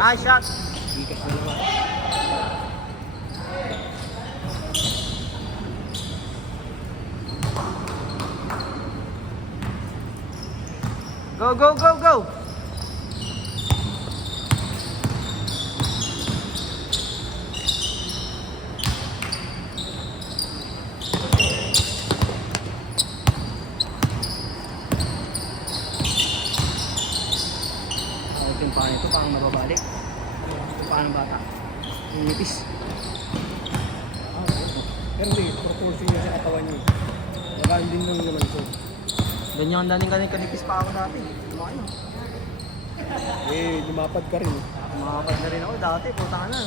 Nice shot. Bigas na naman. Go, go, go, go. Yung paa nito, parang nababalik. Yung paa ng bata. Yung nipis. Pero hindi, proportion niya sa katawan niya. Magaan din lang naman ito. Ganyan daning kanipis pa ako dati. Lumaki no. Lumapad ka rin. Makakapad na rin ako dati. Putang na.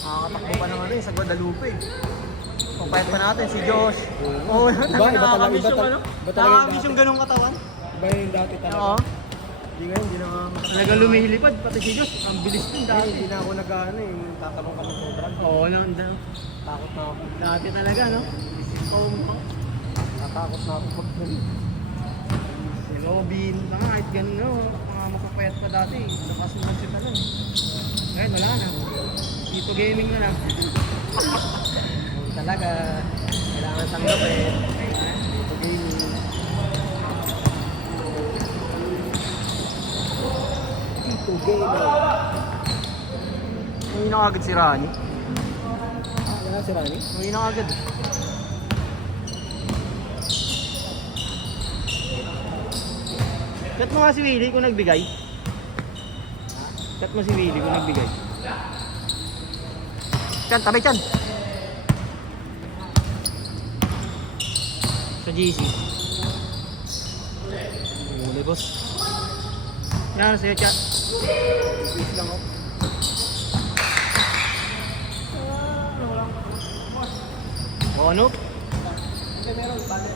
Makakatakbo pa naman rin sa Guadalupe. Pagpayat pa natin si Josh. Oo, nakakamiss yung ano. Nakakamiss yung ganong katawan. Iba yung dati talaga. Oo. Hindi ngayon, hindi na Talaga lumihilipad, pati si Josh. Ang bilis din dati. Hindi na ako nag-ano eh, tatalong kami sa drug. Oo, Takot na ako. dati talaga, no? Natakot na ako pag-gani. Si Robin, kahit ganun, no? Mga makapayat pa dati. Lakas mo siya lang. Ngayon, wala na. Dito gaming na lang. Talaga, kailangan tanggapin. Dito gaming. Dito gaming. Hindi na agad si Rani. Wala si Rani? Hindi na agad. Chat mo nga si Willie kung nagbigay. Chat mo si Willie kung nagbigay. Chan, tabi Chan. Sa GC. Huli boss. Yan sa'yo chat. Please lang ako. O ano? Hindi meron, balit.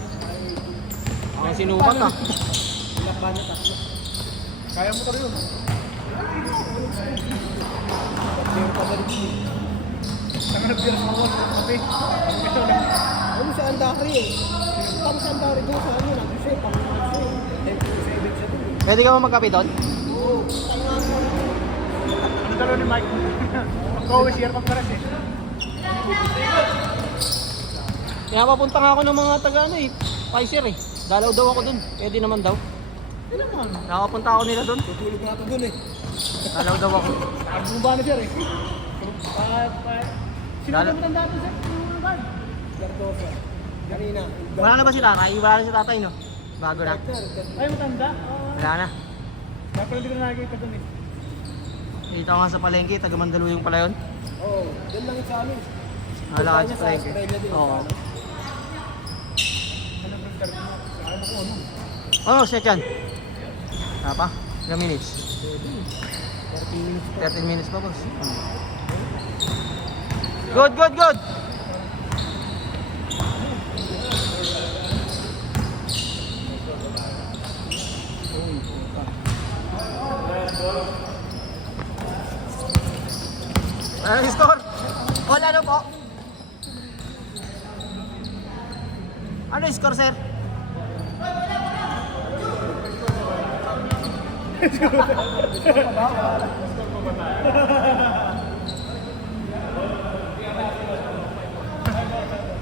Ang sinukat ah. Ilang balit tatlo. Kaya mo ka rin yun. Meron pa ba rin yun? Saka nag-beer sa ako. Sabi. Ano sa Andari eh? Pang sa Andari doon sa ano lang. Kasi pang ano eh. Pwede ka mo magkape doon? Oo. Ano dalo ni Mike? Mag-always year pag-pares eh. Kaya papunta nga ako ng mga taga ano eh. Pfizer eh. Dalaw daw ako dun. Pwede naman daw. Hindi naman. Nakapunta ako nila dun. Tutulog na ito doon eh. Dalaw daw ako. Nagbumba na siya eh. Sino Dalo. ba matanda ito sir? Gardosa. Kanina. Wala na ba si tatay? Wala na si tatay no? Bago na. Ay matanda? Wala na. Kaya pala hindi ko na nakikita dun eh. Dito nga sa palengke. Taga Mandaluyong pala yun. Oo. Doon lang sa amin. Nalakad sa palengke. Oo. Ano ba yung mo? Ano ko ano? Oh, second. Apa? Ilang minutes? 13 minutes 13 minutes pa. pa boss. Good, good, good! Ano yung score? Wala na po. Ano yung score, sir?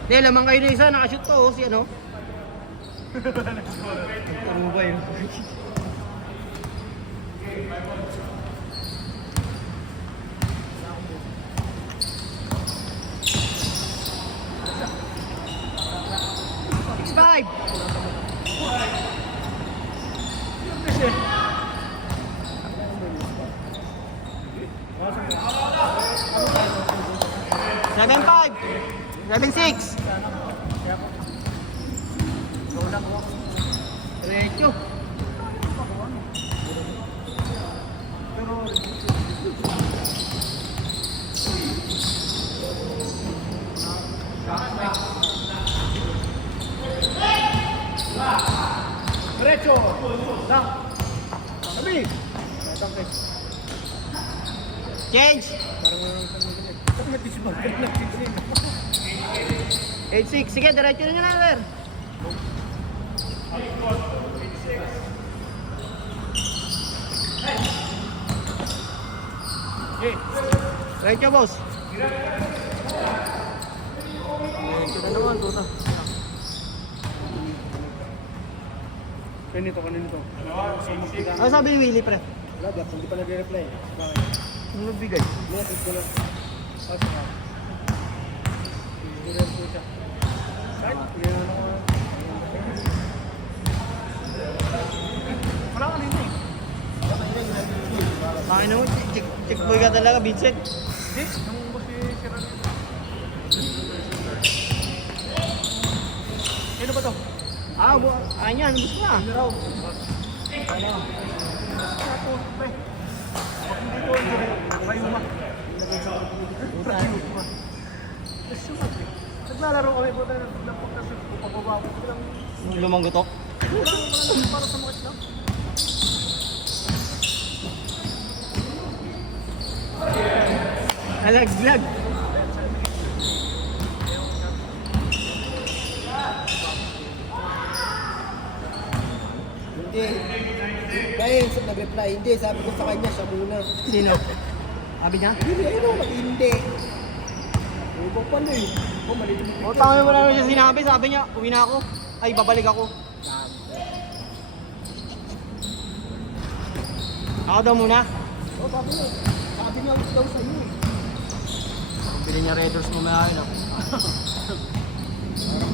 Hindi, lamang kayo na isa. Nakashoot to, si ano? Ano ba yun? Five. Seven five. 7-6. Diretso. Diretso! Lang! Sabi! Change. Ba't may tisibag? 8-6. Sige, diretso na nyo na, sir. Okay. Right ka, boss. Ito na naman, tuta. Kanito. Ano sabi ni Willie, pre? Wala, hindi pa nag-reply. Bakit? Ano nagbigay? Message ko na. Dinner po siya. Kahit, yan ako. Wala ka rin eh. Bakit naman, chick boy ka talaga, Vincent. Hindi, nung boss si Sir Ronnie. Sino ba to? Ayan, gusto na. Ano raw? Ano? Ako, pre. Hindi ko kayuma. Naglalaro kami po tayo ng pagkasip ko pababa ko lang. Lumang gutok. Para sa mga islam. Alaglag. Hindi. Kaya nag-reply. Hindi, sabi ko sa kanya, siya muna. Sino? Sabi niya? Hindi, ano, hindi. Ibang pala eh. Oh, maliit. O, tama mo na siya sinabi. Sabi niya, uwi na ako. Ay, babalik ako. Ako daw muna. Oh, sabi niya daw sa'yo eh. Bili niya Raiders mo maya yun.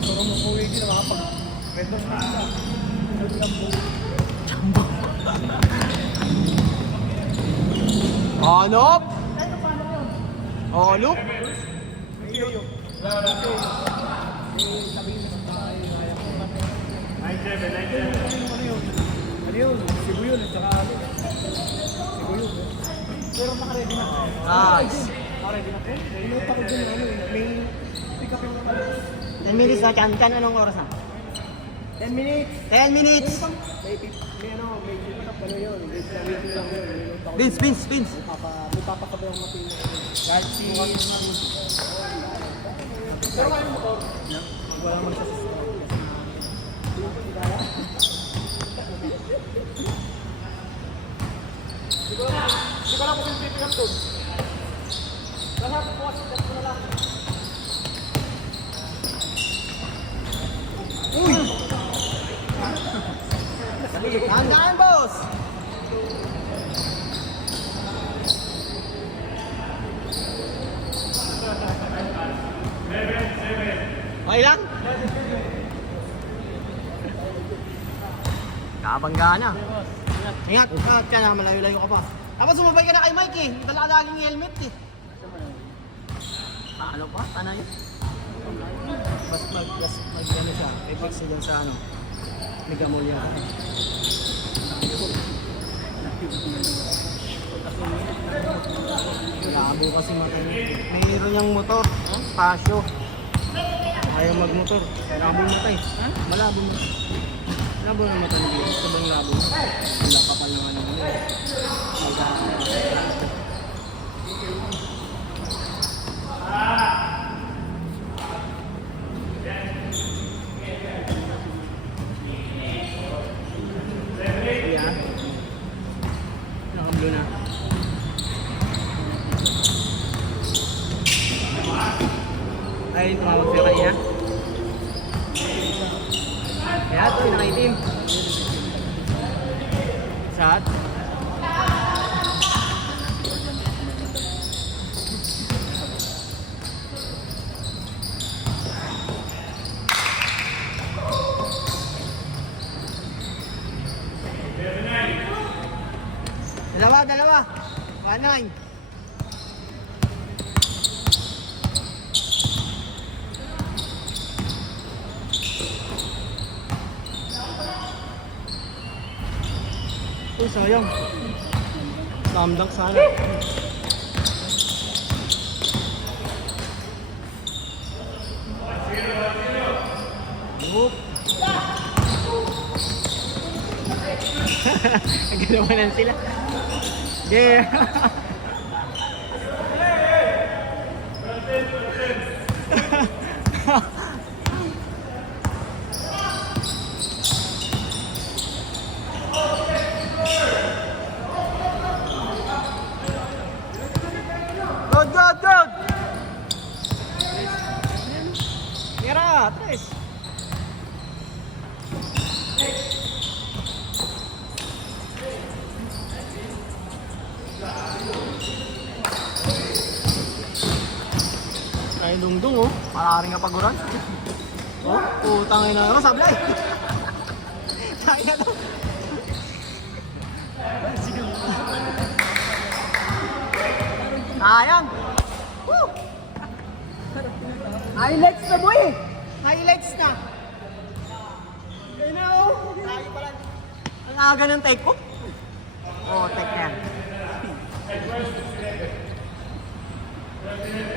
Parang mo ko hindi na makapag. Pwede na sila. Hanop! Hanop! Ano yun? Sigo yun. Tsaka ano? Sigo yun. Pero naka-ready na. Nice! Naka-ready na. Pinunta ko dun, ano eh. May Pick up yung ano. 10 minutes na, Chan. Anong oras na? 10 minutes. 10 minutes! May ano, may pick up ano yun. Waiting lang yun. Pinunta ko dun. Vince! May papatabi ang matin. Kahit si... Pero kayo mo to. Wala man sa Di ko lang kung sino pick up doon. Lahat po kasi dyan ko na lang. Handaan, boss! Okay lang? Kabangga na. Ingat ka na, malayo-layo ka pa. Tapos sumabay ka na kay Mike eh. Dala laging helmet eh. Ano pa? Ano yun? Mas ano siya. May fix dyan sa ano. Mega Mall yan. Labo kasi matay. Mayroon niyang motor. Pasyo. Ayaw magmotor. Labo yung matay. Malabo mo. Labo yung matay. Sabang labo. Wala ka pala naman yung Yan. Nakablo na. Ay, tumawag siya kanina. Kaya ito, nakaitim. Saan? Dalawa. 1-9. Uy, sayang. Tamdak sana. Oop. Nagalawanan sila. Yeah. Tres. Ay, dungdung oh. Pararing ka paguran. Oh, putang ina. Ano, sablay? Tayo na to. Sige. Sayang. Woo! Highlights na boy. Highlights na. Ayun na oh. Tayo pala. Ang aga ng take ko. Oh, take yan.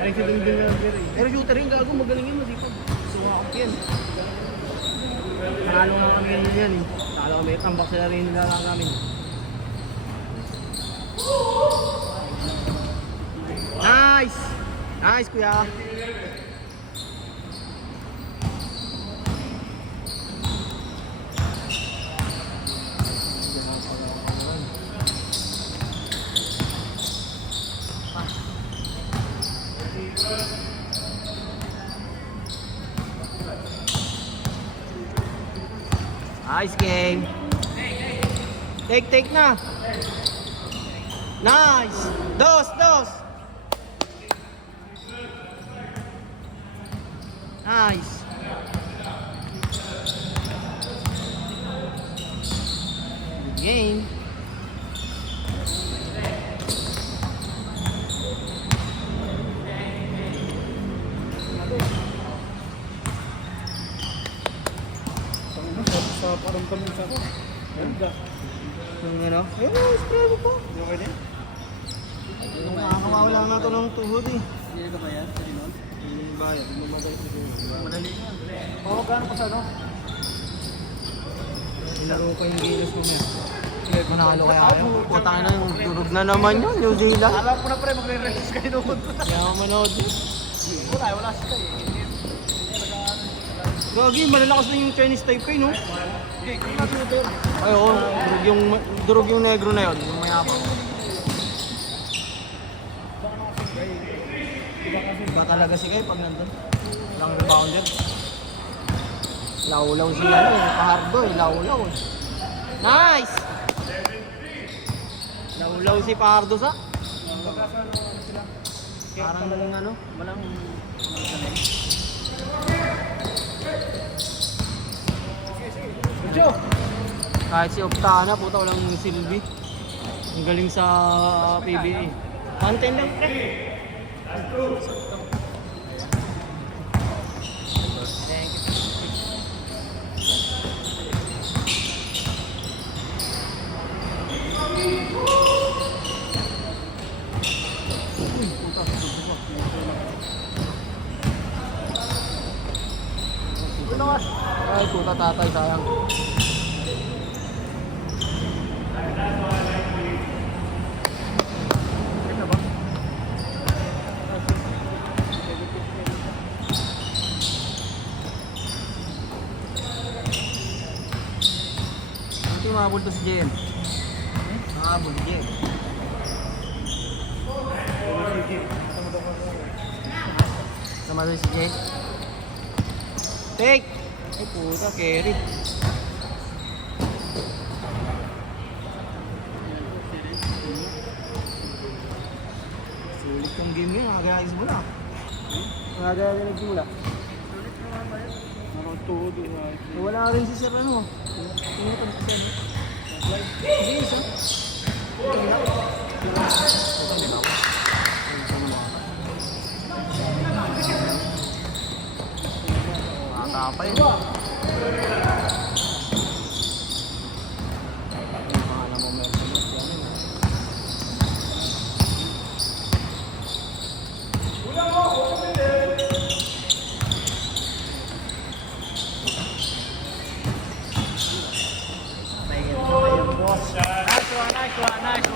Ay, si Dingding na lang eh. Pero shooter rin gago, magaling yun, masipag. Sumakap yan. Talo nga kami yun yan eh. Talo kami, tambak sila rin nila namin. Nice! Nice kuya! Nice game. Take na. Nice. Dos. Nice. Good game. Sa paramdam mo sa ako. Ganda. Yung ano? Ayun, spray mo pa. Okay din? Nakakawala na ito ng tuhod eh. Hindi ka ba yan? Sa Linon? Hindi bayad. Madali nga. Oo, gano'n pa sa ano? Inaro ko yung gilas mo nga. Manalo kaya kayo. Putang na yung durog na naman yun, New Zealand. Alam ko na pre, magre-rest kayo doon. Kaya ako manood yun. Wala sila eh. Gagi, malalakas na yung Chinese Taipei, no? Okay, kung natutor. Ay, oo. Durog yung negro na yun. Yung mayabang. Iba talaga si Kay pag nandun. Walang rebound yan. Laulaw siya, ano eh. Pahardo eh. Laulaw eh. Nice! Laulaw si Pahardo sa. Parang ano, walang Joe! kahit si Optana, puta walang silbi. Ang galing sa PBA. Content lang, pre. Ay, puta tatay, sayang. Hindi mahabol to si JM. Mahabol si JM. Sama doon si JM. Take! Ay puta, carry. Sulit tong game yun, nakagayagis mo na. Nakagayagis mo na. Parang tuhod eh. Wala rin si Sir ano. Tingnan ko sa inyo. Sige, isa. Matapa yun. Pangalan mo Mercedes yan yun. Nice one.